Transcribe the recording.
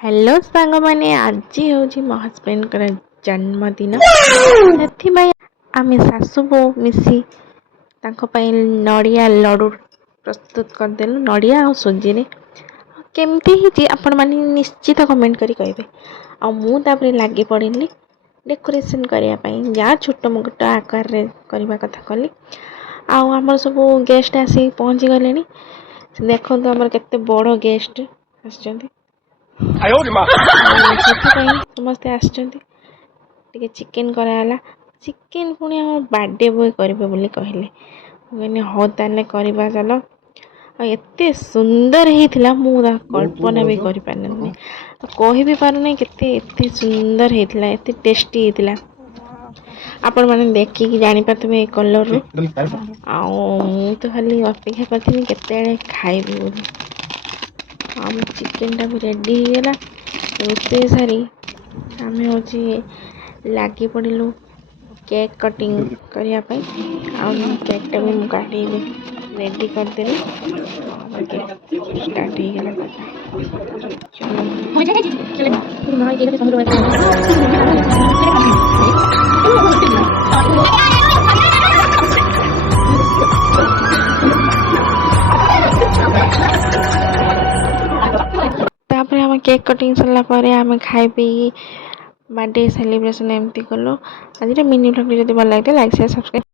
Hello सांग मैंने आज हूँ मो हजबैंड जन्मदिन से आम सासु बो मिसी नड़िया लडू प्रस्तुत करदेलु नड़िया और सुजी रे केमती ही आपण माने निश्चित कमेंट करी कहबे आ मु तापरे लागी पड़िली डेकोरेशन करने जहाँ छोट मोट आकार रे करबा कथा कली आमर सब गेस्ट आसी पहुँची गले देखो आमर केते बड़ गेस्ट आछंती समस्ते आसके चिकेन कराला चिकेन पुणी आम बर्थडे बॉय करेंगे बोली कहले कहनी हाँ ताने करवा चलो एत सुंदर होता मुझे कल्पना भी कर पारे कही भी पारना के सुंदर होता एत टेस्टी होता आपण मैंने देखिकी जापारे कलर रू तो खाली अपेक्षा करी के खाइबी बोली आम चिकेन टा भी रेडी होगला रोसे सारी आम हूँ लगी पड़ू केक कटिंग करने केक टा भी मुझे काटी रेडी करदेली स्टार्ट आम केक कटिंग सरला आम खाई पी बर्थडे सेलिब्रेशन एमती कलु आज मिनी ब्लॉग जब भल लगे लाइक शेयर सब्सक्राइब।